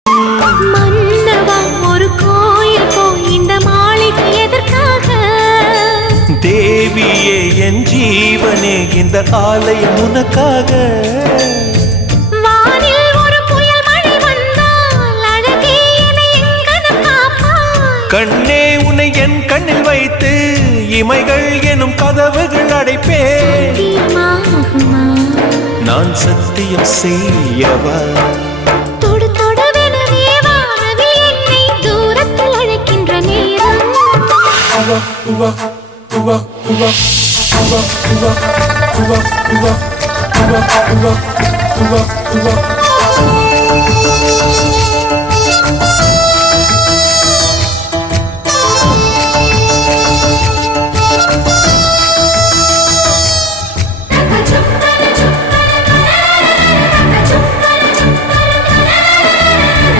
மன்னவா ஒரு கோயில் இந்த மாளிகை எதற்காக? தேவியே என் ஜீவனே இந்த ஆலயம் உனக்காக. வானில் ஒரு புயல் மழை வந்தால் அழகே என்னை எங்கனம் காப்பாய். கண்ணே உன்னை என் கண்ணில் வைத்து இமைகள் எனும் கதவுகள் அடைப்பேன். சத்தியமாகுமா? நான் சத்தியம் செய்யவா? தொடு தொடுவெனவே வானவில் என்னை தூரத்தில் அழைக்கின்ற நேரம்.